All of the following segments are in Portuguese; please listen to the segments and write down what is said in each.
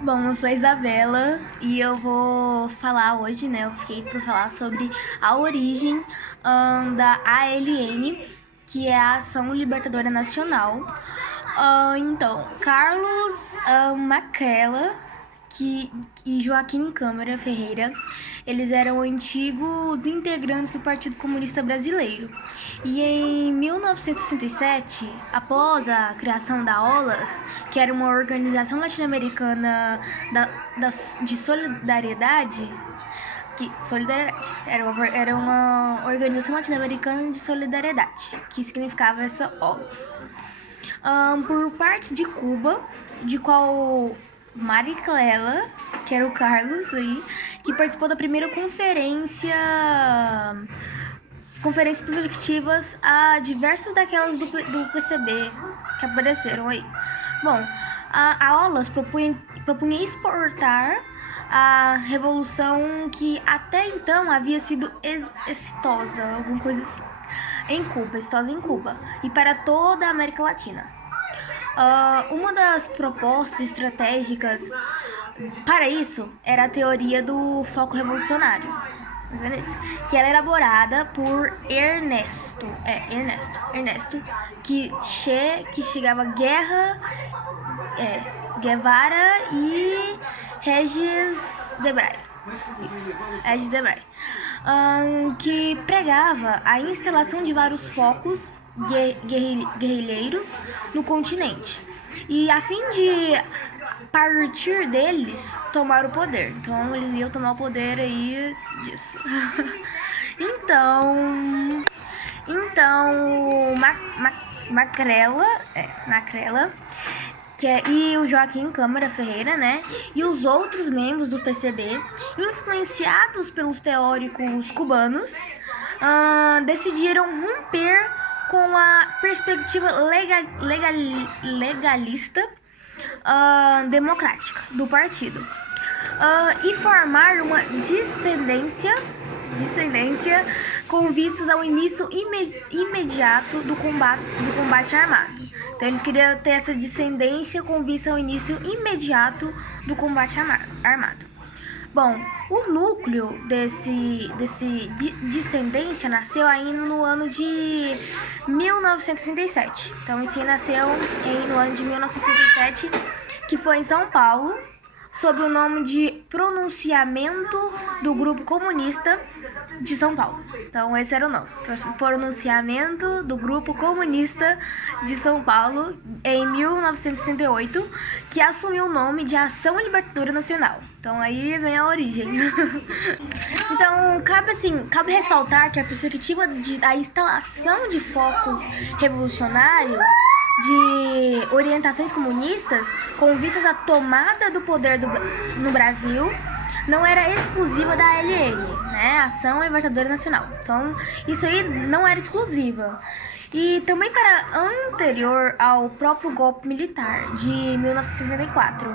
Bom, eu sou a Isabela e eu vou falar hoje, né? Eu fiquei por falar sobre a origem da ALN, que é a Ação Libertadora Nacional. Então, Carlos Macrella e Joaquim Câmara Ferreira, eles eram antigos integrantes do Partido Comunista Brasileiro. E em 1967, após a criação da OLAS, que era uma organização latino-americana de solidariedade, era uma organização latino-americana de solidariedade, que significava essa OLAS. Por parte de Cuba, de qual Marighella, que era o Carlos aí, que participou da primeira conferências perspectivas a diversas daquelas do PCB que apareceram aí. Bom, a OLAS propunha exportar a revolução que até então havia sido exitosa, alguma coisa assim, exitosa em Cuba e para toda a América Latina. Uma das propostas estratégicas para isso era a teoria do foco revolucionário, que era elaborada por Ernesto, que chegava Guevara e Regis Debray. Isso, Regis Debray. Que pregava a instalação de vários focos guerrilheiros no continente. E a fim de partir deles tomar o poder. Então eles iam tomar o poder aí disso. então Macrella e o Joaquim Câmara Ferreira, né, e os outros membros do PCB, influenciados pelos teóricos cubanos, decidiram romper com a perspectiva legalista democrática do partido e formar uma descendência com vistas ao início imediato do combate armado. Então eles queriam ter essa descendência com vista ao início imediato do combate armado. Bom, o núcleo desse descendência nasceu ainda no ano de 1967. Então, esse nasceu no ano de 1967, que foi em São Paulo, sob o nome de Pronunciamento do Grupo Comunista de São Paulo. Então, esse era o nome. Pronunciamento do Grupo Comunista de São Paulo, em 1968, que assumiu o nome de Ação Libertadora Nacional. Então, aí vem a origem. Então, cabe ressaltar que a perspectiva da instalação de focos revolucionários de orientações comunistas com vistas à tomada do poder no Brasil não era exclusiva da ALN, né, Ação Libertadora Nacional. Então, isso aí não era exclusiva. E também para anterior ao próprio golpe militar de 1964.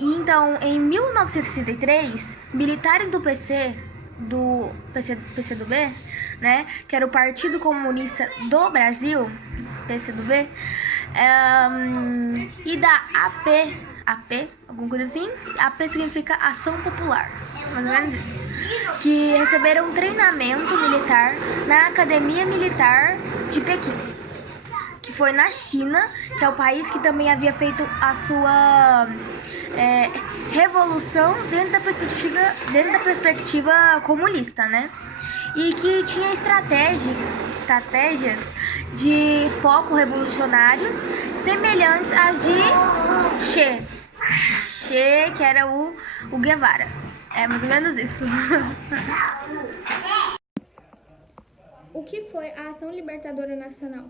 Então, em 1963, militares do PCdoB, né, que era o Partido Comunista do Brasil, PCdoB, e da AP, alguma coisa assim. AP significa Ação Popular, mais ou menos isso. Que receberam treinamento militar na Academia Militar de Pequim, que foi na China, que é o país que também havia feito a sua revolução dentro da perspectiva comunista, né? E que tinha estratégias de foco revolucionários semelhantes às de Che, que era o Guevara. É mais ou menos isso. O que foi a Ação Libertadora Nacional?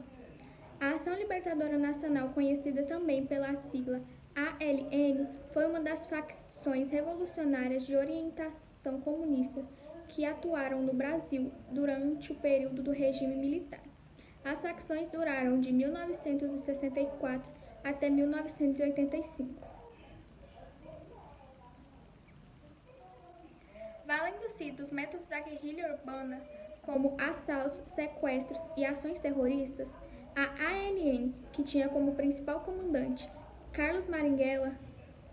A Ação Libertadora Nacional, conhecida também pela sigla ALN, foi uma das facções revolucionárias de orientação comunista que atuaram no Brasil durante o período do regime militar. As facções duraram de 1964 até 1985. Valendo-se dos métodos da guerrilha urbana, como assaltos, sequestros e ações terroristas, a ALN, que tinha como principal comandante Carlos Marighella,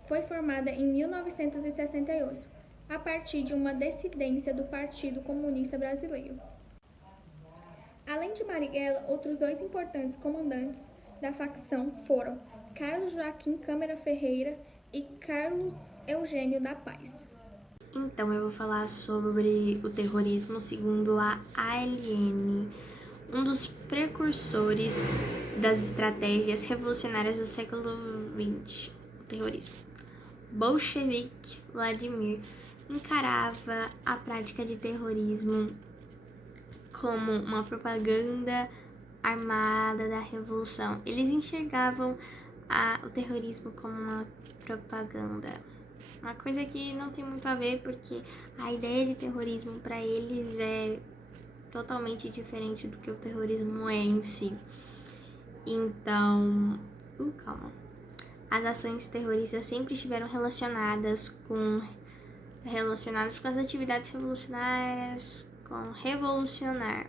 foi formada em 1968, a partir de uma dissidência do Partido Comunista Brasileiro. Além de Marighella, outros dois importantes comandantes da facção foram Carlos Joaquim Câmara Ferreira e Carlos Eugênio da Paz. Então, eu vou falar sobre o terrorismo segundo a ALN, um dos precursores das estratégias revolucionárias do século XX, o terrorismo. Bolchevique Vladimir encarava a prática de terrorismo como uma propaganda armada da revolução. Eles enxergavam o terrorismo como uma propaganda. Uma coisa que não tem muito a ver, porque a ideia de terrorismo para eles é totalmente diferente do que o terrorismo é em si. Então, calma. As ações terroristas sempre estiveram relacionadas com as atividades revolucionárias, com revolucionar,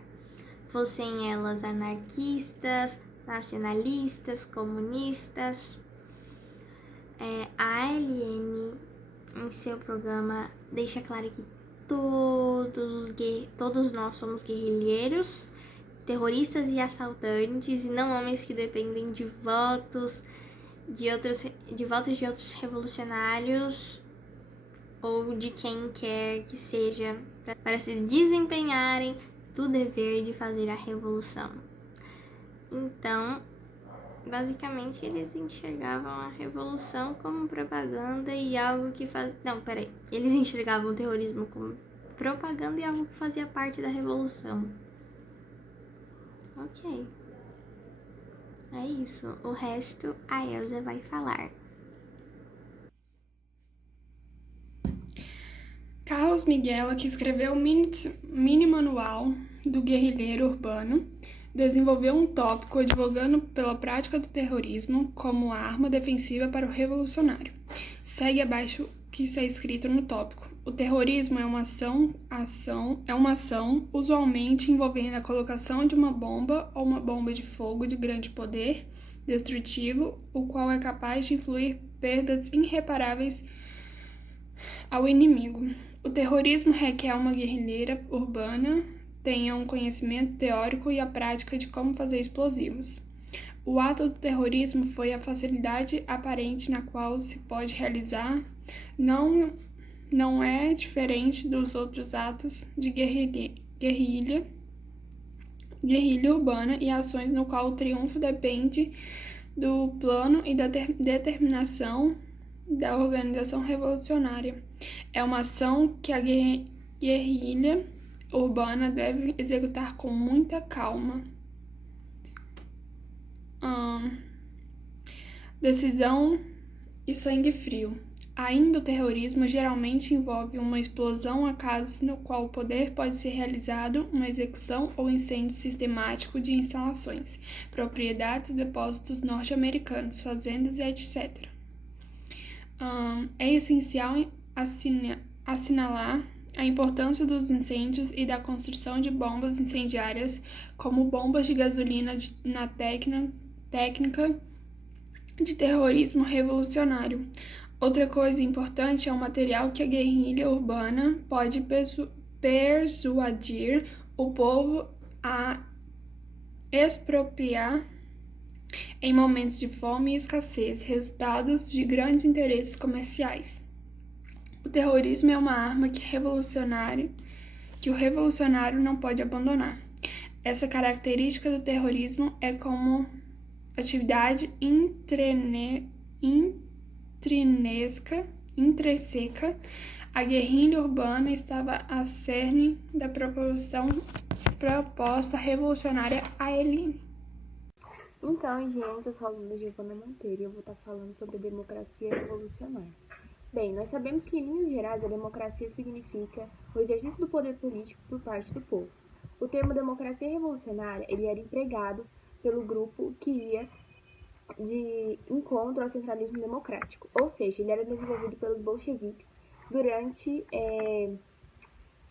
fossem elas anarquistas, nacionalistas, comunistas. A ALN, em seu programa, deixa claro que todos nós somos guerrilheiros, terroristas e assaltantes, e não homens que dependem de votos de outros revolucionários ou de quem quer que seja para se desempenharem do dever de fazer a revolução. Então, basicamente, eles enxergavam a revolução como propaganda e algo que eles enxergavam o terrorismo como propaganda e algo que fazia parte da revolução. Ok. É isso. O resto a Elza vai falar. Carlos Marighella, que escreveu o mini manual do guerrilheiro urbano, desenvolveu um tópico advogando pela prática do terrorismo como arma defensiva para o revolucionário. Segue abaixo o que está escrito no tópico. O terrorismo é uma ação usualmente envolvendo a colocação de uma bomba ou uma bomba de fogo de grande poder destrutivo, o qual é capaz de infligir perdas irreparáveis ao inimigo. O terrorismo requer uma guerrilheira urbana tenha um conhecimento teórico e a prática de como fazer explosivos. O ato do terrorismo foi a facilidade aparente na qual se pode realizar, não é diferente dos outros atos de guerrilha urbana e ações no qual o triunfo depende do plano e da determinação da organização revolucionária. É uma ação que a guerrilha urbana deve executar com muita calma. Decisão e sangue frio. Ainda o terrorismo geralmente envolve uma explosão a casos no qual o poder pode ser realizado uma execução ou incêndio sistemático de instalações, propriedades, depósitos norte-americanos, fazendas e etc. É essencial assinalar a importância dos incêndios e da construção de bombas incendiárias como bombas de gasolina na técnica de terrorismo revolucionário. Outra coisa importante é o material que a guerrilha urbana pode persuadir o povo a expropriar em momentos de fome e escassez, resultados de grandes interesses comerciais. O terrorismo é uma arma que o revolucionário não pode abandonar. Essa característica do terrorismo é como atividade intrínseca. A guerrilha urbana estava a cerne da proposta revolucionária ALN. Então, gente, eu sou a aluna Giovana Monteiro e eu vou estar falando sobre a democracia revolucionária. Bem, nós sabemos que, em linhas gerais, a democracia significa o exercício do poder político por parte do povo. O termo democracia revolucionária ele era empregado pelo grupo que ia de encontro ao centralismo democrático, ou seja, ele era desenvolvido pelos bolcheviques durante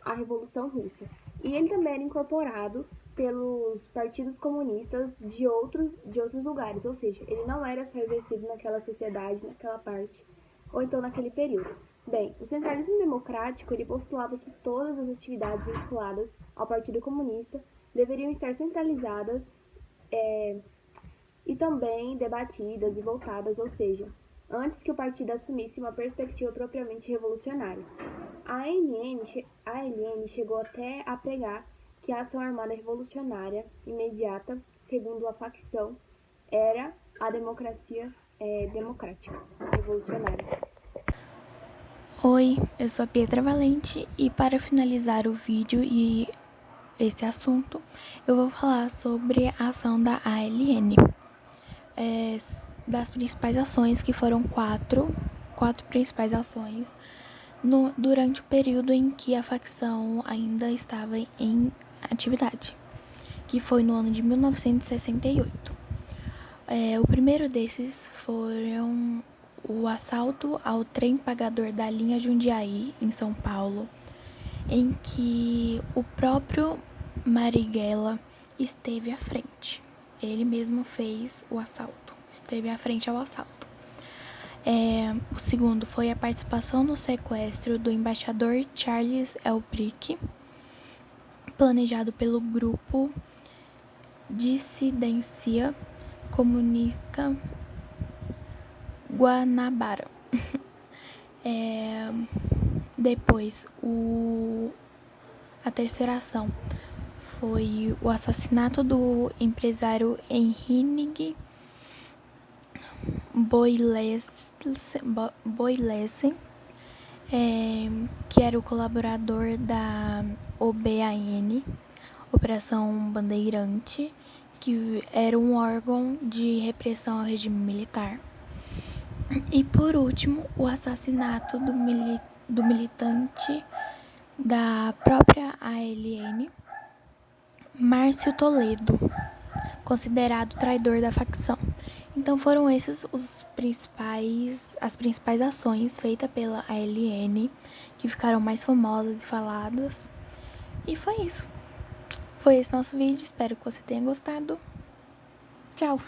a Revolução Russa. E ele também era incorporado pelos partidos comunistas de outros lugares, ou seja, ele não era só exercido naquela sociedade, naquela parte ou então naquele período. Bem, o centralismo democrático ele postulava que todas as atividades vinculadas ao Partido Comunista deveriam estar centralizadas e também debatidas e voltadas, ou seja, antes que o partido assumisse uma perspectiva propriamente revolucionária. A ALN chegou até a pregar que a ação armada revolucionária imediata, segundo a facção, era a democracia democrática revolucionária. Oi, eu sou a Pietra Valente e para finalizar o vídeo e esse assunto, eu vou falar sobre a ação da ALN. Das principais ações, que foram quatro principais ações, durante o período em que a facção ainda estava em atividade, que foi no ano de 1968. O primeiro desses foram o assalto ao trem pagador da linha Jundiaí, em São Paulo, em que o próprio Marighella esteve à frente. Ele mesmo fez o assalto, esteve à frente ao assalto. O segundo foi a participação no sequestro do embaixador Charles Elbrick, planejado pelo grupo Dissidência Comunista Guanabara. Depois, a terceira ação foi o assassinato do empresário Henrique Boylesen, que era o colaborador da OBAN, Operação Bandeirante, que era um órgão de repressão ao regime militar. E por último, o assassinato do militante da própria ALN, Márcio Toledo, considerado traidor da facção. Então foram esses as principais ações feitas pela ALN, que ficaram mais famosas e faladas. E foi isso. Foi esse nosso vídeo, espero que você tenha gostado. Tchau!